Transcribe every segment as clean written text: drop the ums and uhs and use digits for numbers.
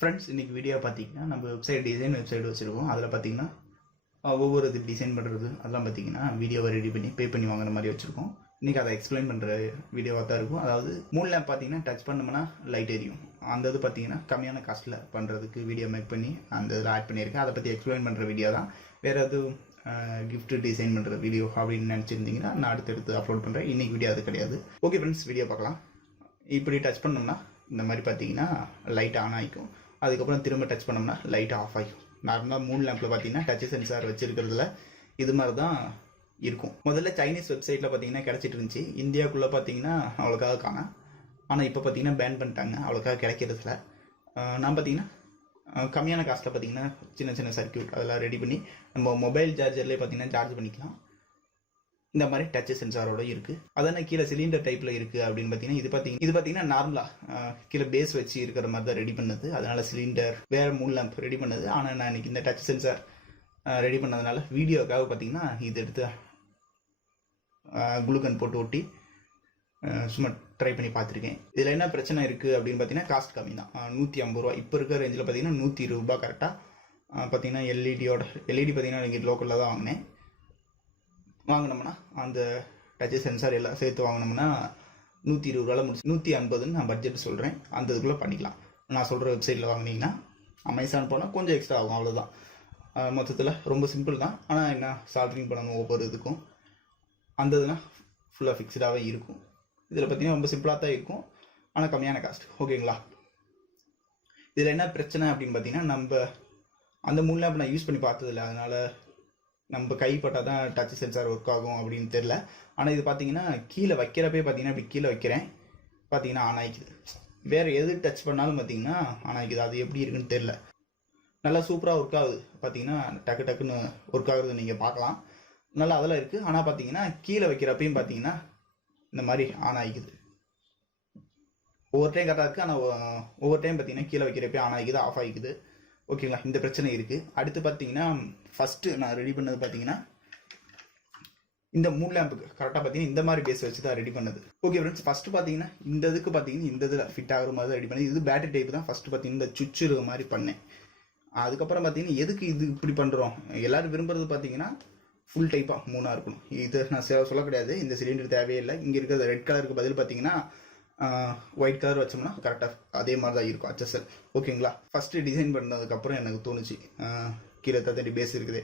Friends, இன்றைக்கி video பார்த்தீங்கன்னா நம்ம வெப்சைட் டிசைன் வெப்சைட் வச்சுருக்கோம். அதில் பார்த்தீங்கன்னா ஒவ்வொரு இது டிசைன் பண்ணுறது அதெல்லாம் பார்த்தீங்கன்னா வீடியோவை ரெடி பண்ணி பே பண்ணி வாங்குற மாதிரி வச்சுருக்கோம். இன்றைக்கி அதை எக்ஸ்பிளைன் பண்ணுற வீடியோவாக தான் இருக்கும். அதாவது MoonLamp பார்த்தீங்கன்னா டச் பண்ணோம்னா லைட் எரியும். அந்த இது பார்த்தீங்கன்னா கம்மியான காஸ்ட்டில் பண்ணுறதுக்கு வீடியோ மேக் பண்ணி அந்த இதில் ஆட் பண்ணியிருக்கேன். அதை பற்றி எக்ஸ்பிளைன் பண்ணுற வீடியோ தான். வேறு எதுவும் கிஃப்ட் டிசைன் பண்ணுற வீடியோ அப்படின்னு நினச்சிருந்தீங்கன்னா நான் அடுத்தடுத்து அப்லோட் பண்ணுறேன். இன்றைக்கி வீடியோ அது கிடையாது. ஓகே ஃப்ரெண்ட்ஸ், வீடியோ பார்க்கலாம். இப்படி டச் பண்ணோம்னா இந்த மாதிரி பார்த்தீங்கன்னா லைட் ஆன் ஆகிக்கும். அதுக்கப்புறம் திரும்ப டச் பண்ணோம்னா லைட் ஆஃப் ஆகிக்கும். நார்மலாக MoonLampல பார்த்தீங்கன்னா டச் சென்சார் வச்சுருக்கிறதுல இது மாதிரி தான் இருக்கும். முதல்ல சைனீஸ் வெப்சைட்டில் பார்த்தீங்கன்னா கிடச்சிட்டு இருந்துச்சு. இந்தியாவுக்குள்ளே பார்த்தீங்கன்னா அவ்வளோக்காக காணோம். ஆனால் இப்போ பார்த்தீங்கன்னா பேன் பண்ணிட்டாங்க, அவ்வளோக்காக கிடைக்கிறதுல. நான் பார்த்தீங்கன்னா கம்மியான காஸ்ட்டில் பார்த்தீங்கன்னா சின்ன சின்ன சர்க்கியூட் அதெல்லாம் ரெடி பண்ணி நம்ம மொபைல் சார்ஜர்லேயே பார்த்தீங்கன்னா சார்ஜ் பண்ணிக்கலாம். இந்த மாதிரி டச் சென்சாரோட இருக்குது. அதான கீழே சிலிண்டர் டைப்பில் இருக்குது அப்படின்னு பார்த்தீங்கன்னா இது பார்த்தீங்கன்னா நார்மலாக கீழே பேஸ் வச்சு இருக்கிற மாதிரி தான் ரெடி பண்ணது. அதனால் சிலிண்டர் வேறு MoonLamp ரெடி பண்ணது. ஆனால் நான் இன்றைக்கி இந்த டச் சென்சார் ரெடி பண்ணதுனால வீடியோக்காக பார்த்தீங்கன்னா இது எடுத்து குளுக்கன் போட்டு ஒட்டி சும்மா ட்ரை பண்ணி பார்த்துருக்கேன். இதில் என்ன பிரச்சனை இருக்குது அப்படின்னு பார்த்தீங்கன்னா காஸ்ட் கம்மி தான், 150 ரூபா. இப்போ இருக்கிற ரேஞ்சில் பார்த்தீங்கன்னா 120 ரூபா கரெக்டாக. பார்த்தீங்கன்னா எல்இடி பார்த்தீங்கன்னா இங்கே லோக்கலில் தான் வாங்கினோம்னா அந்த டச் சென்சார் எல்லாம் சேர்த்து வாங்கினோம்னா 120 ரூபாவில் முடிச்சு 150ன்னு நான் பட்ஜெட் சொல்கிறேன். அந்த இதுக்குள்ளே பண்ணிக்கலாம். நான் சொல்கிற வெப்சைட்டில் வாங்கினீங்கன்னா அமேசான் போனால் கொஞ்சம் எக்ஸ்ட்ரா ஆகும், அவ்வளோதான். மொத்தத்தில் ரொம்ப சிம்பிள் தான். ஆனால் என்ன சால்ட்ரிங் பண்ணணும் ஒவ்வொரு இதுக்கும். அந்த இதுனா ஃபுல்லாக ஃபிக்ஸ்டாகவே இருக்கும். இதில் பார்த்தீங்கன்னா ரொம்ப சிம்பிளாக தான் இருக்கும், ஆனால் கம்மியான காஸ்ட். ஓகேங்களா? இதில் என்ன பிரச்சனை அப்படின்னு பார்த்தீங்கன்னா நம்ம அந்த MoonLamp நான் யூஸ் பண்ணி பார்த்ததில்ல. அதனால் நம்ம கைப்பட்டால் தான் டச் சென்சார் ஒர்க் ஆகும் அப்படின்னு தெரில. ஆனால் இது பார்த்தீங்கன்னா கீழே வைக்கிறப்பே பார்த்தீங்கன்னா இப்படி கீழே வைக்கிறேன், பார்த்தீங்கன்னா ஆன் ஆகிக்குது. வேறு எது டச் பண்ணாலும் பார்த்தீங்கன்னா ஆன் ஆகிக்குது. அது எப்படி இருக்குன்னு தெரில. நல்லா சூப்பராக ஒர்க் ஆகுது. பார்த்தீங்கன்னா டக்குன்னு ஒர்க் ஆகுறது நீங்கள் பார்க்கலாம். நல்லா அதெல்லாம் இருக்குது. ஆனால் பார்த்தீங்கன்னா கீழே வைக்கிறப்பையும் பார்த்தீங்கன்னா இந்த மாதிரி ஆன் ஆகிக்குது. ஒவ்வொரு டைம் கரெக்டாக இருக்குது, ஆனால் ஒவ்வொரு டைம் பார்த்தீங்கன்னா கீழே வைக்கிறப்பே ஆன் ஆகிக்குது, ஆஃப் ஆகிக்குது. ஓகேங்களா? இந்த பிரச்சனை இருக்குது. அடுத்து பார்த்தீங்கன்னா ஃபஸ்ட்டு நான் ரெடி பண்ணது பார்த்தீங்கன்னா இந்த MoonLampக்கு கரெக்டாக பார்த்தீங்கன்னா இந்த மாதிரி பேஸ் வச்சு தான் ரெடி பண்ணது. ஓகே ஃப்ரெண்ட்ஸ், ஃபஸ்ட்டு பார்த்தீங்கன்னா இந்த இதுக்கு பார்த்தீங்கன்னா இந்த இதில் ஃபிட் ஆகிற மாதிரி தான் ரெடி பண்ணது. இது பேட்டரி டைப் தான். ஃபஸ்ட்டு பார்த்தீங்கன்னா இந்த சுவிட்ச் இருக்கிற மாதிரி பண்ணேன். அதுக்கப்புறம் பார்த்தீங்கன்னா எதுக்கு இது இப்படி பண்ணுறோம், எல்லோரும் விரும்புறது பார்த்தீங்கன்னா ஃபுல் டைப்பாக 3 இருக்கணும். இது நான் சொல்ல கிடையாது, இந்த சிலிண்டர் தேவையே இல்லை. இங்கே இருக்கிற ரெட் கலருக்கு பதில் பார்த்தீங்கன்னா ஒயிட் கலர் வச்சோம்னா கரெக்டாக அதே மாதிரி தான் இருக்கும் HSL. ஓகேங்களா? ஃபஸ்ட்டு டிசைன் பண்ணதுக்கப்புறம் எனக்கு தோணுச்சு கீழே தட்டி பேஸ் இருக்குது,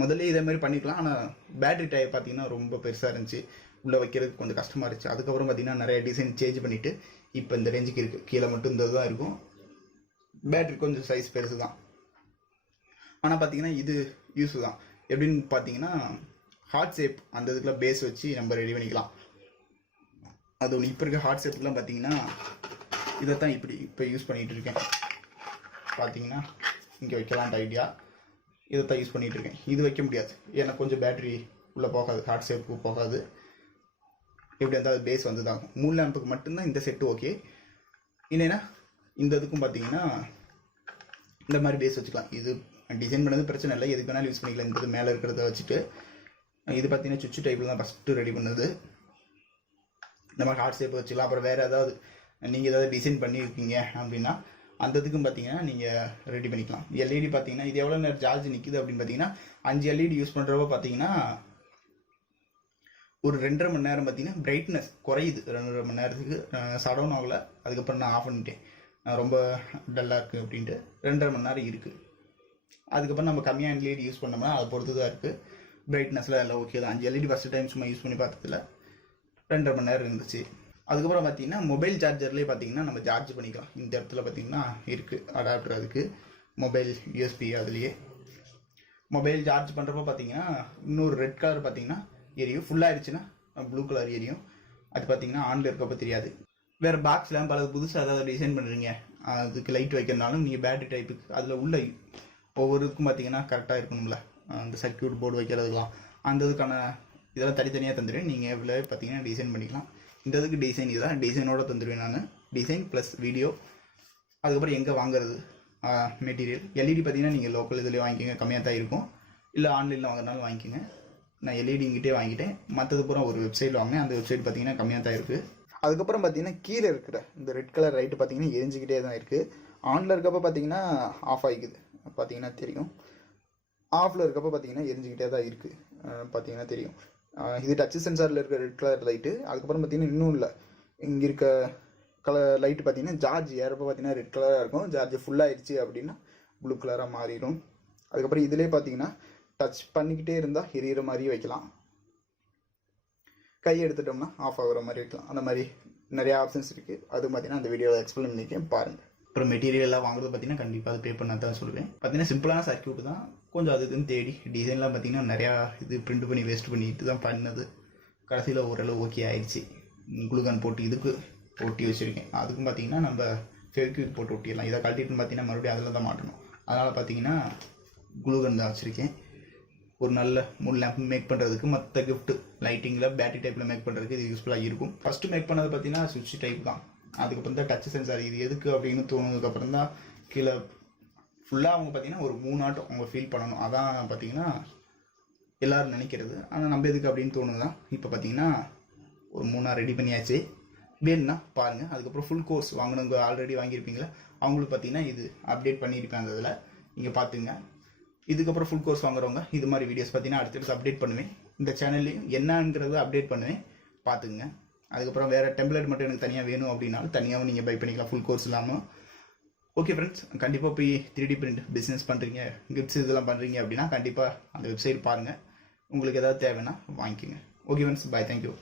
முதல்ல இதே மாதிரி பண்ணிக்கலாம். ஆனால் பேட்டரி டைப் பார்த்தீங்கன்னா ரொம்ப பெருசாக இருந்துச்சு, உள்ளே வைக்கிறதுக்கு கொஞ்சம் கஷ்டமாக இருந்துச்சு. அதுக்கப்புறம் பார்த்தீங்கன்னா நிறைய டிசைன் சேஞ்ச் பண்ணிவிட்டு இப்போ இந்த ரேஞ்சுக்கு இருக்குது. கீழே மட்டும் இந்த தான் இருக்கும். பேட்டரி கொஞ்சம் சைஸ் பெருசு தான். ஆனால் பார்த்தீங்கன்னா இது யூஸ் தான். எப்படின்னு பார்த்தீங்கன்னா ஹார்ட் ஷேப் அந்த இதுக்குலாம் பேஸ் வச்சு நம்ம ரெடி பண்ணிக்கலாம். அது ஒன்று. இப்போ இருக்க ஹார்ட் ஷேப்புக்கெலாம் பார்த்தீங்கன்னா இதைத்தான் இப்போ யூஸ் பண்ணிகிட்டு இருக்கேன். பார்த்தீங்கன்னா இங்கே வைக்கலான்ட்டு ஐடியா, இதைத்தான் யூஸ் பண்ணிகிட்டு இருக்கேன். இது வைக்க முடியாது, ஏன்னா கொஞ்சம் பேட்டரி உள்ளே போகாது, ஹார்ட் ஷேப்புக்கு போகாது. எப்படி இருந்தால் அது பேஸ் வந்து தான் MoonLampக்கு மட்டும்தான் இந்த செட்டு ஓகே. இல்லைன்னா இந்த இதுக்கும் பார்த்தீங்கன்னா இந்த மாதிரி பேஸ் வச்சுக்கலாம். இது டிசைன் பண்ணது பிரச்சனை இல்லை, எதுக்கு வேணாலும் யூஸ் பண்ணிக்கலாம். இந்த மேலே இருக்கிறத வச்சுட்டு இது பார்த்தீங்கன்னா சுவிட்ச் டைப்பில் தான் ஃபஸ்ட்டு ரெடி பண்ணது. இந்த மாதிரி ஹார்ட் ஷேப் வச்சுக்கலாம். அப்புறம் வேறு ஏதாவது நீங்கள் ஏதாவது டிசைன் பண்ணியிருக்கீங்க அப்படின்னா அந்த இதுக்கும் பார்த்தீங்கன்னா நீங்கள் ரெடி பண்ணிக்கலாம். எல்இடி பார்த்தீங்கன்னா இது எவ்வளோ நேரம் சார்ஜ் நிற்குது அப்படின்னு பார்த்தீங்கன்னா 5 எல்இடி யூஸ் பண்ணுறப்ப பார்த்தீங்கன்னா ஒரு 2.5 மணி நேரம் பார்த்தீங்கன்னா பிரைட்னஸ் குறையுது. 2.5 மணி நேரத்துக்கு சடவுன் ஆகலை. அதுக்கப்புறம் நான் ஆஃப் பண்ணிட்டேன், ரொம்ப டல்லாக இருக்குது அப்படின்ட்டு. 2.5 மணி நேரம் இருக்குது. அதுக்கப்புறம் நம்ம கம்மியாக எல்இடி யூஸ் பண்ணோம்னா அதை பொறுத்து தான் இருக்குது. பிரைட்னஸில் எல்லாம் ஓகே தான். 5 எல்இடி ஃபஸ்ட்டு டைம் சும்மா யூஸ் பண்ணி பார்த்ததில்ல, 2.5 மணி நேரம் இருந்துச்சு. அதுக்கப்புறம் பார்த்தீங்கன்னா மொபைல் சார்ஜர்லேயே பார்த்தீங்கன்னா நம்ம சார்ஜ் பண்ணிக்கலாம். இந்த இடத்துல பார்த்தீங்கன்னா இருக்குது அடாப்டர், அதுக்கு மொபைல் USB அதுலேயே. மொபைல் சார்ஜ் பண்ணுறப்போ பார்த்தீங்கன்னா இன்னொரு ரெட் கலர் பார்த்தீங்கன்னா எரியும். ஃபுல்லாகிடுச்சுன்னா ப்ளூ கலர் எரியும். அது பார்த்தீங்கன்னா ஆனில் இருக்கப்போ தெரியாது. வேறு பாக்ஸ் லேம்ப் அல்லது புதுசாக ஏதாவது டிசைன் பண்ணுறீங்க, அதுக்கு லைட் வைக்கிறனாலும் நீங்கள் பேட்டரி டைப்புக்கு அதில் உள்ள ஒவ்வொருக்கும் பார்த்தீங்கன்னா கரெக்டாக இருக்கணும்ல, அந்த சர்க்கியூட் போர்டு வைக்கிறதுலாம் அந்த இதுக்கான இதெல்லாம் தனித்தனியாக தந்துடுவேன். நீங்கள் எவ்வளோ பார்த்தீங்கன்னா டிசைன் பண்ணிக்கலாம். இந்த இதுக்கு டிசைன் இதுதான், டிசைனோட தந்துடுவேன் நான். Design plus video. அதுக்கப்புறம் எங்கே வாங்குறது மெட்டீரியல். எல்இடி பார்த்தீங்கன்னா நீங்கள் லோக்கல் இதில் வாங்கிக்கோங்க, கம்மியாக தான் இருக்கும். இல்லை ஆன்லைனில் வாங்குறதுனாலும் வாங்கிக்கோங்க. நான் எல்இடி இங்கிட்டே வாங்கிட்டேன். மற்றது பூரா ஒரு வெப்சைட் வாங்கினேன், அந்த வெப்சைட் பார்த்தீங்கன்னா கம்மியாக தான் இருக்குது. அதுக்கப்புறம் பார்த்தீங்கன்னா கீழே இருக்கிற இந்த ரெட் கலர் லைட்டு பார்த்தீங்கன்னா எரிஞ்சிக்கிட்டே தான் இருக்குது. ஆனில் இருக்கப்போ பார்த்தீங்கன்னா ஆஃப் ஆகிக்குது, பார்த்தீங்கன்னா தெரியும். ஆஃபில் இருக்கப்போ பார்த்தீங்கன்னா எரிஞ்சிக்கிட்டே தான் இருக்குது, பார்த்தீங்கன்னா தெரியும். இது டச் சென்சாரில் இருக்க ரெட் கலர் லைட்டு. அதுக்கப்புறம் பார்த்தீங்கன்னா இன்னும் இல்லை, இங்கே இருக்க கலர் லைட்டு பார்த்தீங்கன்னா சார்ஜ் ஏறப்போ பார்த்தீங்கன்னா ரெட் கலராக இருக்கும், சார்ஜ் ஃபுல்லாகிடுச்சு அப்படின்னா ப்ளூ கலராக மாறிடும். அதுக்கப்புறம் இதிலே பார்த்தீங்கன்னா டச் பண்ணிக்கிட்டே இருந்தால் எரியிற மாதிரி வைக்கலாம், கை எடுத்துட்டோம்னா ஆஃப் ஆகுற மாதிரி வைக்கலாம். அந்த மாதிரி நிறைய ஆப்ஷன்ஸ் இருக்குது. அது பார்த்தீங்கன்னா அந்த வீடியோவில் எக்ஸ்பிளைன் பண்ணியிருக்கேன் பாருங்கள். அப்புறம் மெட்டீரியல்லாம் வாங்குறது பார்த்தீங்கன்னா கண்டிப்பாக அது பே பண்ண தான் சொல்லுவேன். பார்த்தீங்கன்னா சிம்பிளான சர்க்யூட் தான், கொஞ்சம் அதுக்குன்னு தேடி டிசைன்லாம் பார்த்தீங்கன்னா நிறையா இது பிரிண்ட் பண்ணி வேஸ்ட் பண்ணிட்டு தான் பண்ணது. கடைசியில் ஓரளவு ஓகே ஆயிடுச்சு. குளுகன் போட்டு இதுக்கு ஒட்டி வச்சுருக்கேன். அதுக்கும் பார்த்தீங்கன்னா நம்ம ஃபெவிக்விக் போட்டு ஒட்டிடலாம். இதை கழட்டிட்டு பார்த்தீங்கன்னா மறுபடியும் அதில் தான் மாட்டணும். அதனால் பார்த்தீங்கன்னா குளுகன் தான் வச்சுருக்கேன். ஒரு நல்ல MoonLamp மேக் பண்ணுறதுக்கு, மற்ற கிஃப்ட் லைட்டிங்கில் பேட்டரி டைப்பில் மேக் பண்ணுறதுக்கு இது யூஸ்ஃபுல்லாக இருக்கும். ஃபஸ்ட்டு மேக் பண்ணது பார்த்தீங்கன்னா சுவிட்ச் டைப் தான். அதுக்கப்புறம் தான் டச் சென்சார் இது எதுக்கு அப்படின்னு தோணுனதுக்கப்புறம் தான் கீழே ஃபுல்லாக அவங்க பார்த்தீங்கன்னா ஒரு 3 ஆட்டம் அவங்க ஃபீல் பண்ணணும். அதான் பார்த்தீங்கன்னா எல்லோரும் நினைக்கிறது. ஆனால் நம்ம எதுக்கு அப்படின்னு தோணுது தான். இப்போ பார்த்தீங்கன்னா ஒரு 3 ரெடி பண்ணியாச்சு. வேணுன்னா பாருங்கள். அதுக்கப்புறம் ஃபுல் கோர்ஸ் வாங்கினவங்க ஆல்ரெடி வாங்கியிருப்பீங்களா, அவங்களுக்கு பார்த்தீங்கன்னா இது அப்டேட் பண்ணியிருப்பேன் அந்த இதில், நீங்கள் பார்த்துங்க. இதுக்கப்புறம் ஃபுல் கோர்ஸ் வாங்குறவங்க இது மாதிரி வீடியோஸ் பார்த்தீங்கன்னா அடுத்தடுத்து அப்டேட் பண்ணுவேன். இந்த சேனல்லையும் என்னங்கிறத அப்டேட் பண்ணுவேன், பார்த்துங்க. அதுக்கப்புறம் வேறு டெம்ப்ளேட் மட்டும் எனக்கு தனியாக வேணும் அப்படின்னாலும் தனியாகவும் நீங்கள் பை பண்ணிக்கலாம், ஃபுல் கோர்ஸ் இல்லாமல். ஓகே ஃப்ரெண்ட்ஸ், கண்டிப்பாக போய் 3D பிரிண்ட் பிஸ்னஸ் பண்ணுறீங்க, கிஃப்ட்ஸ் இதெல்லாம் பண்ணுறீங்க அப்படின்னா கண்டிப்பாக அந்த வெப்சைட் பாருங்கள். உங்களுக்கு ஏதாவது தேவைன்னா வாங்கிக்கோங்க. ஓகே ஃப்ரெண்ட்ஸ், பாய், தேங்க்யூ.